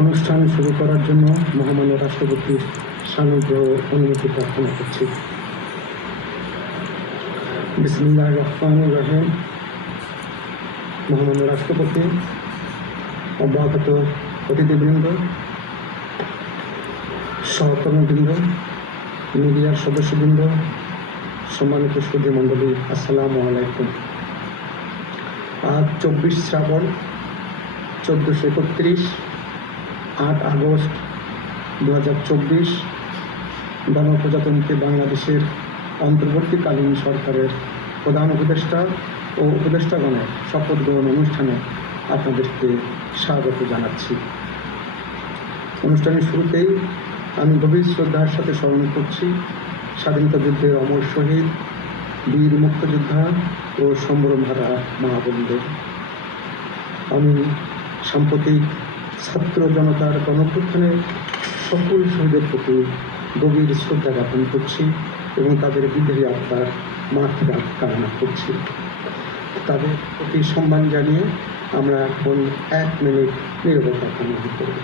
অনুষ্ঠান শুরু করার জন্য মহামান্য রাষ্ট্রপতির সান্নিধ্য অনুমতি প্রার্থনা করছি। বিসমিল্লাহির রহমানির রহিম। মহামান্য রাষ্ট্রপতি, অব্যাহত অতিথিবৃন্দ, সহকর্মীবৃন্দ, মিডিয়ার সদস্যবৃন্দ, সম্মানিত সুধী মণ্ডলী, আসসালামু আলাইকুম। আজ 24 শ্রাবণ 1431, 8 আগস্ট 2024 গণপ্রজাতন্ত্রী বাংলাদেশের অন্তর্বর্তীকালীন সরকারের প্রধান উপদেষ্টা ও উপদেষ্টাগণের শপথ গ্রহণ অনুষ্ঠানে আপনাদেরকে স্বাগত জানাচ্ছি। অনুষ্ঠানের শুরুতেই আমি গভীর শ্রদ্ধার সাথে স্মরণ করছি স্বাধীনতা যুদ্ধের অমর শহীদ, বীর মুক্তিযোদ্ধা ও সম্ভ্রমহারা মা বোনদের। আমি সাম্প্রতিক ছাত্র জনতার গণঅভ্যুত্থানে সকল শহীদের প্রতি গভীর শ্রদ্ধা জ্ঞাপন করছি এবং তাদের বিদেহী আত্মার মাগফিরাত কামনা করছি। তাদের প্রতি সম্মান জানিয়ে আমরা এখন 1 মিনিট নীরবতা পালন করব।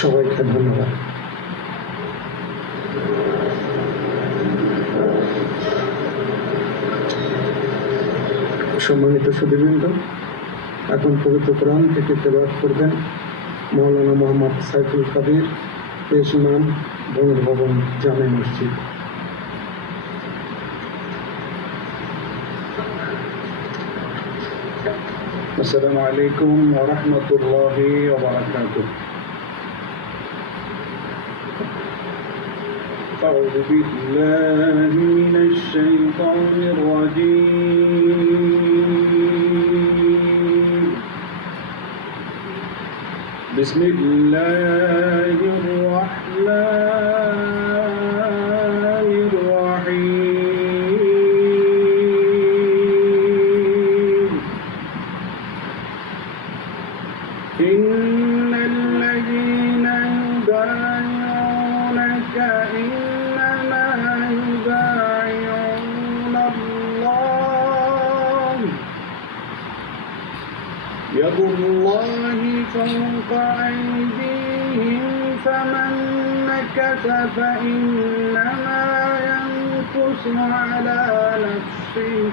সবাইকে ধন্যবাদ। সম্মানিত সুধীবৃন্দ, এখন পবিত্র কোরআন থেকে তেলাওয়াত করবেন মাওলানা মোহাম্মদ সাইফুল কাদির, পেশ ইমাম, বঙ্গ ভবন জামে মসজিদ। আসসালামু আলাইকুম ওয়া রাহমাতুল্লাহি ওয়া বারাকাতুহু। أعوذ بالله من الشيطان الرجيم. بسم الله الرحمن الرحيم. إن الذين يبايعونك إنما يبايعون الله يد الله فوق أيديهم فمن نكث فإنما ينكث على نفسه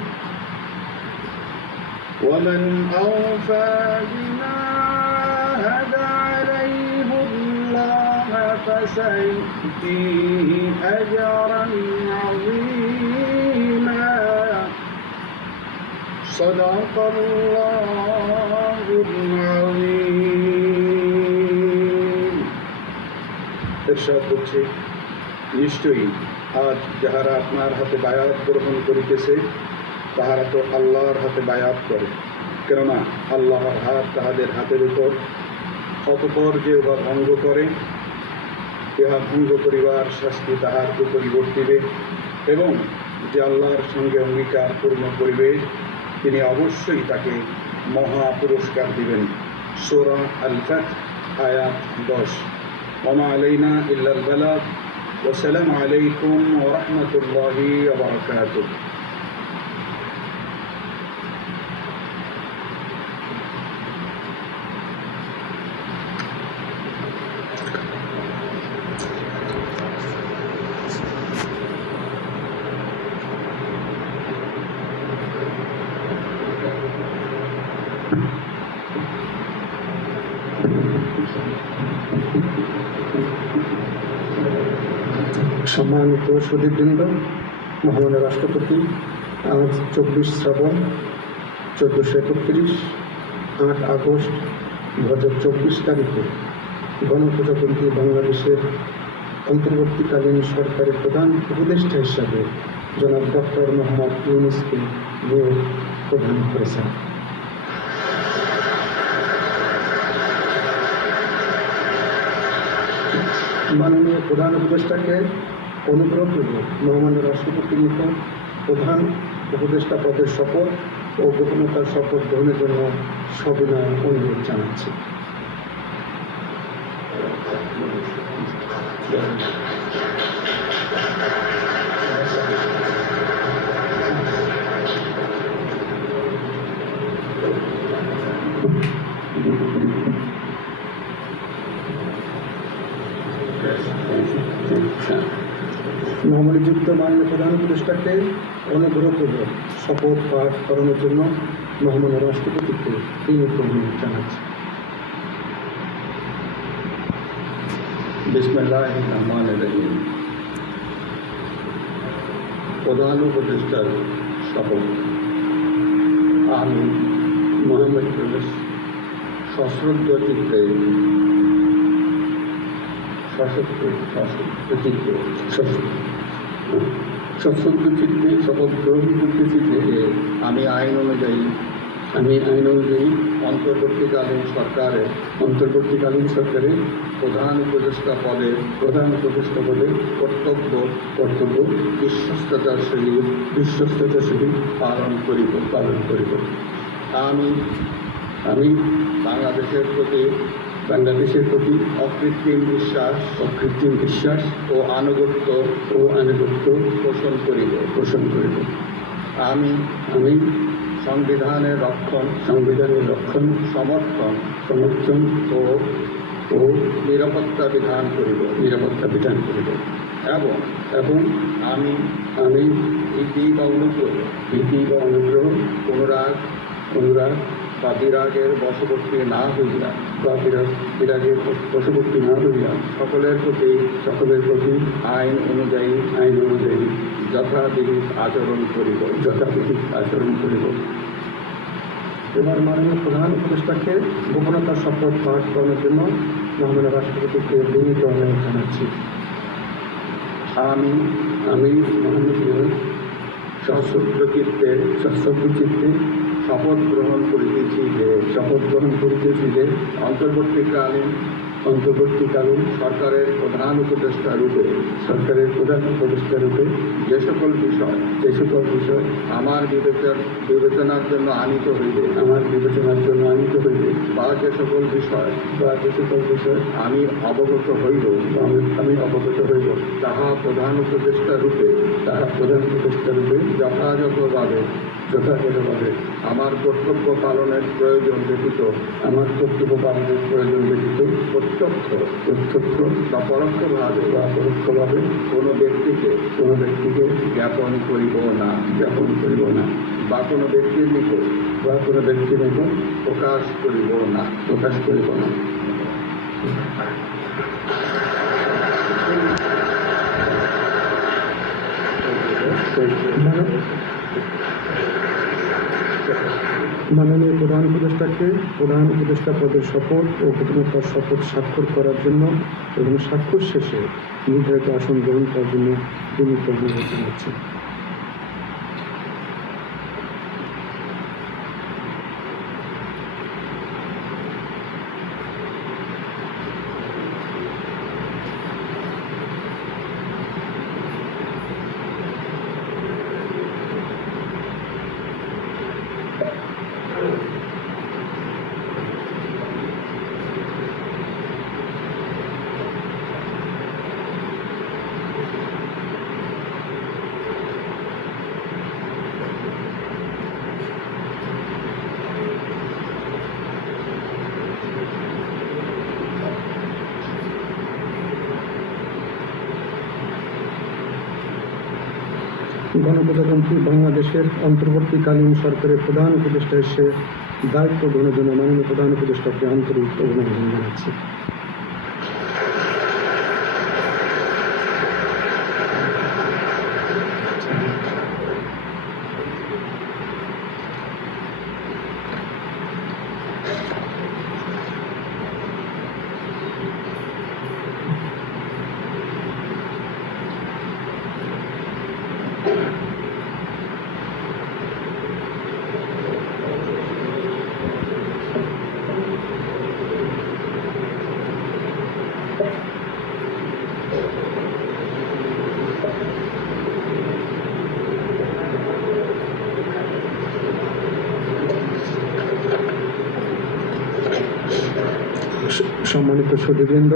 ومن أوفى بما عاهد عليه الله فسيؤتيه أجرا عظيما. صدق الله العظيم. ইরশাদ করছে, নিশ্চয়ই আজ যাহারা আপনার হাতে বায়াত গ্রহণ করিতেছে তাহারা তো আল্লাহর হাতে বায়াত করে, কেননা আল্লাহর হাত তাহাদের হাতের উপর। অতঃপর যে উহা ভঙ্গ করে, ইহা ভঙ্গ করিবার শাস্তি তাহার উপরই বর্তিবে, এবং যে আল্লাহর সঙ্গে অঙ্গীকার পূর্ণ করিবে তিনি অবশ্যই তাকে মহা পুরস্কার দিবেন। সূরা আল ফাতহ আয়াত 10। ওমা আলাইনা ইল্লাল বালাগ। ওয়াসসালামু আলাইকুম ওয়া রাহমাতুল্লাহি ওয়া বারাকাতুহু। সম্মানিত সুধীবৃন্দ, মহামান্য রাষ্ট্রপতি আজ 24 শ্রাবণ 1431, 8 আগস্ট 2024 তারিখে গণপ্রজাতন্ত্রী বাংলাদেশের অন্তর্বর্তীকালীন সরকারের প্রধান উপদেষ্টা হিসাবে জনাব ডক্টর মোহাম্মদ ইউনূসকে নিয়োগ প্রদান করেছেন। মাননীয় প্রধান উপদেষ্টাকে অনুগ্রহপূর্বক মহামান্য রাষ্ট্রপতির নিকট প্রধান উপদেষ্টা পদের শপথ ও গোপনীয়তার শপথ গ্রহণের জন্য সবিনয় অনুরোধ জানাচ্ছি। মহামান্যযুক্ত মাননীয় প্রধান উপদেষ্টাকে অনুগ্রহপূর্বক শপথ পাঠ করানোর জন্য মহামান্য রাষ্ট্রপতিকে বিনীত অনুরোধ জানাচ্ছি। বিসমিল্লাহির রহমানির রহিম। প্রধান উপদেষ্টার শপথ। আমি মোহাম্মদ ইউনূস সশ্রদ্ধ চিত্তে শপথ গ্রহণ করতেছি যে আমি আইন অনুযায়ী অন্তর্বর্তীকালীন সরকারের প্রধান উপদেষ্টা পদের কর্তব্য বিশ্বস্ততার সহিত পালন করিব। আমি বাংলাদেশের প্রতি অকৃত্রিম বিশ্বাস ও আনুগত্য পোষণ করিব। আমি সংবিধানের রক্ষণ সমর্থন ও নিরাপত্তা বিধান করিব এবং আমি ভীতি বা অনুগ্রহ অনুরাগ বা বিরাগের বশবর্তী না হইয়া সকলের প্রতি আইন অনুযায়ী যথাবিধি আচরণ করিব। এবার মাননীয় প্রধান উপদেষ্টাকে গোপনীয়তার শপথ পাঠ করানোর জন্য মহামান্য রাষ্ট্রপতিকে বিনীত অনুরোধ জানাচ্ছি। আমি মোহাম্মদ ইউনূস সশ্রদ্ধ চিত্তে শপথ গ্রহণ করিতেছি যে অন্তর্বর্তীকালীন সরকারের প্রধান উপদেষ্টা রূপে যে সকল বিষয় আমার বিবেচনার জন্য আনিত হইবে বা যে সকল বিষয় আমি অবগত হইব তাহা প্রধান উপদেষ্টা রূপে যথাযথভাবে আমার কর্তব্য পালনের প্রয়োজন ব্যতীত প্রত্যক্ষ বা পরোক্ষভাবে কোনো ব্যক্তিকে জ্ঞাপন করিব না বা কোনো ব্যক্তির নিকট প্রকাশ করিব না। মাননীয় প্রধান উপদেষ্টাকে প্রধান উপদেষ্টা পদের শপথ ও গোপনীয়তার শপথ স্বাক্ষর করার জন্য এবং স্বাক্ষর শেষে নির্ধারিত আসন গ্রহণ করার জন্য বিনীত অনুরোধ জানাচ্ছি। গণপ্রজাতন্ত্রী বাংলাদেশের অন্তর্বর্তীকালীন সরকারের প্রধান উপদেষ্টা হিসেবে দায়িত্ব গ্রহণের জন্য মাননীয় প্রধান উপদেষ্টাকে আন্তরিক অভিনন্দন জানাচ্ছি। সম্মানিত সুধীবৃন্দ,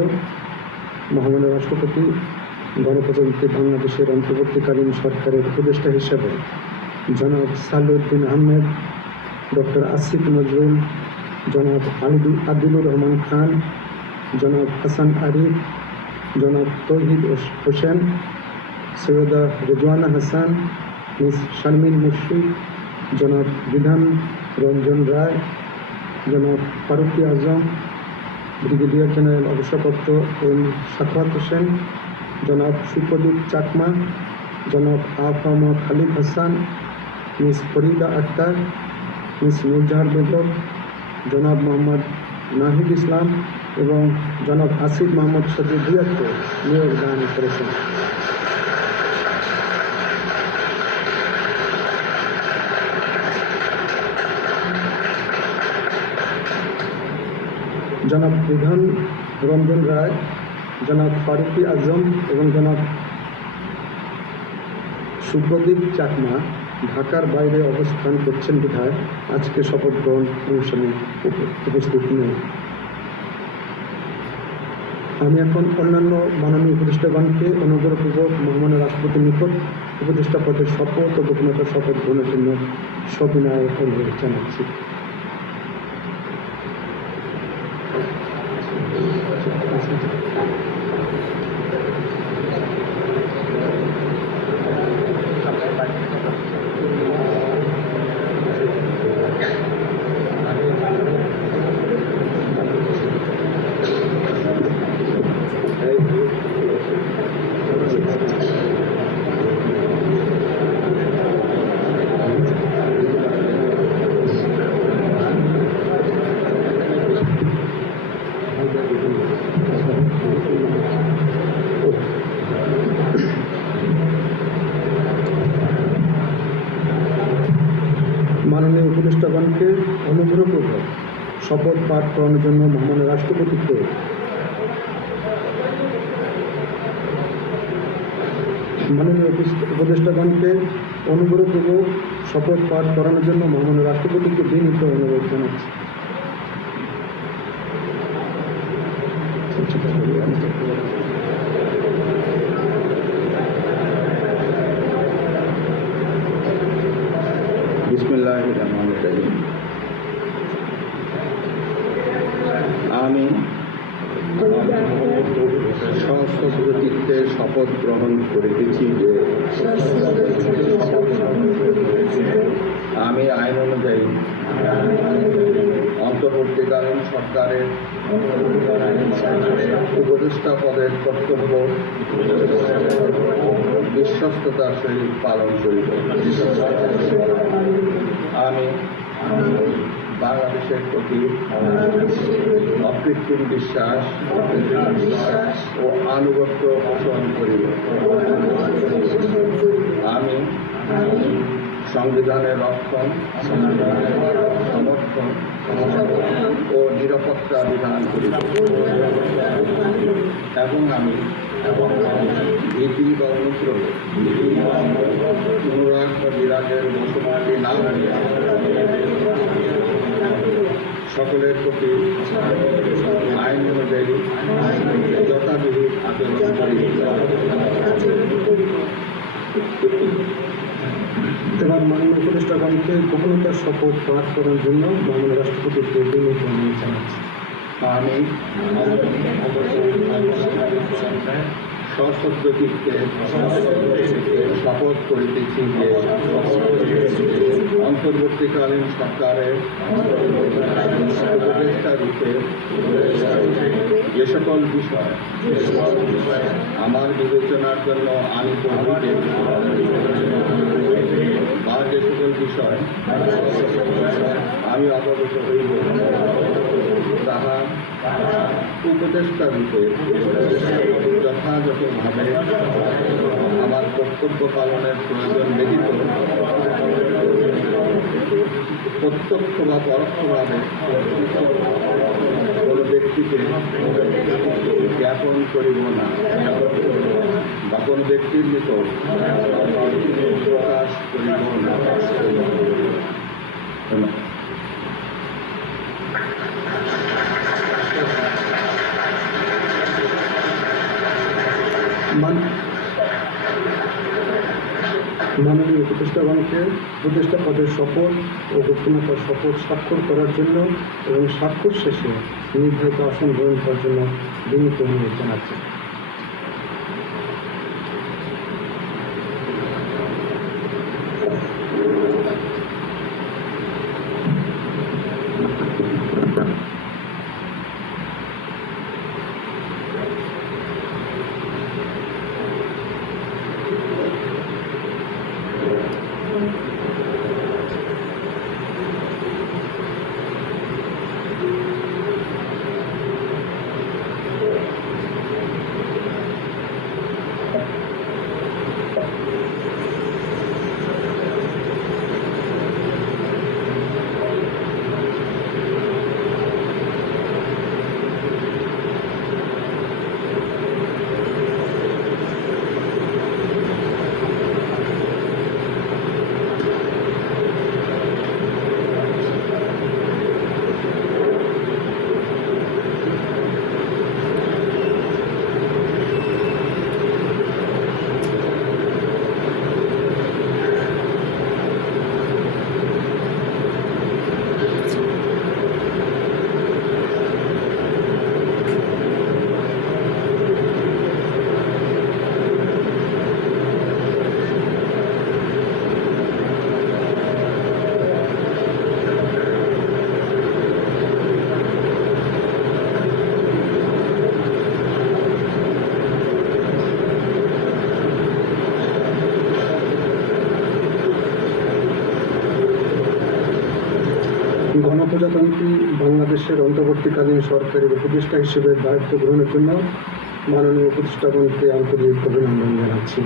মহামান্য রাষ্ট্রপতি গণপ্রজাতন্ত্রী বাংলাদেশের অন্তর্বর্তীকালীন সরকারের উপদেষ্টা হিসেবে জনাব সালেউদ্দিন আহমেদ, ডক্টর আসিফ নজরুল, জনাব আদিলুর রহমান খান, জনাব হাসান আরিফ, জনাব তৌহিদ হোসেন, সৈয়দা রেজওয়ানা হাসান, মিস শারমিন মুর্শিদ, জনাব বিধান রঞ্জন রায়, জনাব ফারুকি আজম, ব্রিগেডিয়ার জেনারেল অবসরপ্রাপ্ত এম সাখাওয়াত হোসেন, জনাব সুপ্রদীপ চাকমা, জনাব আফম খালিদ হাসান, মিস ফরিদা আক্তার, মিস নুরজাহার বেগম, জনাব মোহাম্মদ নাহিদ ইসলাম এবং জনাব আসিফ মোহাম্মদ সজিব ভুইয়াকে নিয়োগ দান করেছেন। জনাব বিধান রঞ্জন রায়, জনাব ফারুকি আজম এবং জনাব সুপ্রদীপ চাকমা ঢাকার বাইরে অবস্থান করছেন বিধায় আজকে শপথ গ্রহণ অনুষ্ঠানে উপস্থিত নেই। আমি এখন অন্যান্য মাননীয় উপদেষ্টাগণকে অনুগ্রহপূর্বক মহামান্য রাষ্ট্রপতির নিকট উপদেষ্টা পদের শপথ ও গোপনীয়তার শপথ গ্রহণের জন্য সবিনয় অনুরোধ জানাচ্ছি। মাননীয় উপদেষ্টাগণকে অনুগ্রহপূর্বক শপথ পাঠ করানোর জন্য মহামান্য রাষ্ট্রপতিকে শপথ পাঠ করানোর জন্য মহামান্য রাষ্ট্রপতিকে বিনীত অনুরোধ জানাচ্ছি। বিসমিল্লাহির রহমানির রহিম। আমি সশস্ত্রচিত্তে শপথ গ্রহণ করিতেছি যে আমি আইন অনুযায়ী অন্তর্বর্তীকালীন সরকারের উপদেষ্টা পদের কর্তব্য বিশ্বস্ততার সহিত পালন করিব। আমি বাংলাদেশের প্রতি অকৃত্রিম বিশ্বাস ও আনুগত্য পোষণ করিব। আমি সংবিধানের রক্ষণ, সমর্থন ও নিরাপত্তা বিধান করিব এবং আমি ভীতি বা অনুগ্রহে অনুরাগ বা বিরাগের বশবর্তী না হয়ে সকলের প্রতি আইন অনুযায়ী যথাবিহিত আচরণ করিব। এবার মাননীয় উপদেষ্টাগণকে গোপনীয়তার শপথ পাঠ করার জন্য মাননীয় রাষ্ট্রপতিকে বিনীত অনুরোধ জানাচ্ছি। আমি সশস্ত্রচিত্তে শপথ করিতেছি যে অন্তর্বর্তীকালীন সরকারের উপদেষ্টা রূপে যে সকল বিষয় আমার বিবেচনার জন্য আনিত হইবে বা যে সকল বিষয় আমি অবগত হইব তাহা উপদেষ্টা রূপে যথাযথভাবে আমার কর্তব্য পালনের প্রয়োজন ব্যতীত প্রত্যক্ষ বা পরোক্ষভাবে কোনো ব্যক্তিকে জ্ঞাপন করিব না বা কোনো ব্যক্তির নিকট প্রকাশ করিব না। ধন্যবাদ। মাননীয় উপদেষ্টাগণকে উপদেষ্টা পদের শপথ ও গোপনীয়তার শপথ স্বাক্ষর করার জন্য এবং স্বাক্ষর শেষে নির্ধারিত আসন গ্রহণ করার জন্য বিনীত অনুরোধ জানাচ্ছি। গণপ্রজাতন্ত্রী বাংলাদেশের অন্তর্বর্তীকালীন সরকারের উপদেষ্টা হিসেবে দায়িত্ব গ্রহণের জন্য মাননীয় উপদেষ্টাগণকে আন্তরিক অভিনন্দন জানাচ্ছি।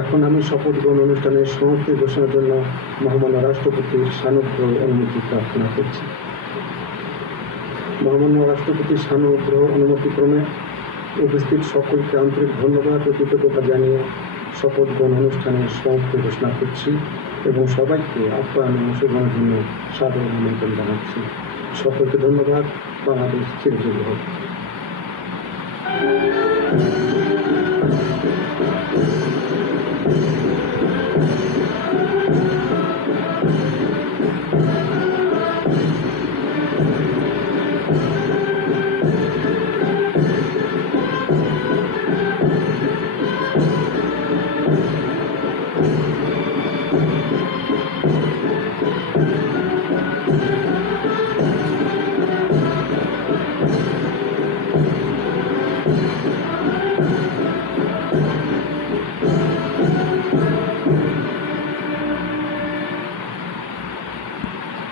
এখন আমি শপথ গ্রহণ অনুষ্ঠানের সমাপ্তি ঘোষণার জন্য মহামান্য রাষ্ট্রপতির সানুগ্রহ অনুমতি প্রার্থনা করছি। মহামান্য রাষ্ট্রপতির সানুগ্রহ অনুমতিক্রমে উপস্থিত সকলকে আন্তরিক ধন্যবাদ ও কৃতজ্ঞতা জানিয়ে শপথ গ্রহণ অনুষ্ঠানের সমাপ্তি ঘোষণা করছি এবং সবাইকে আপ্যায়নে অংশগ্রহণের জন্য সাদর আমন্ত্রণ জানাচ্ছি। সকলকে ধন্যবাদ। বাংলাদেশ চিরজীবী হোক।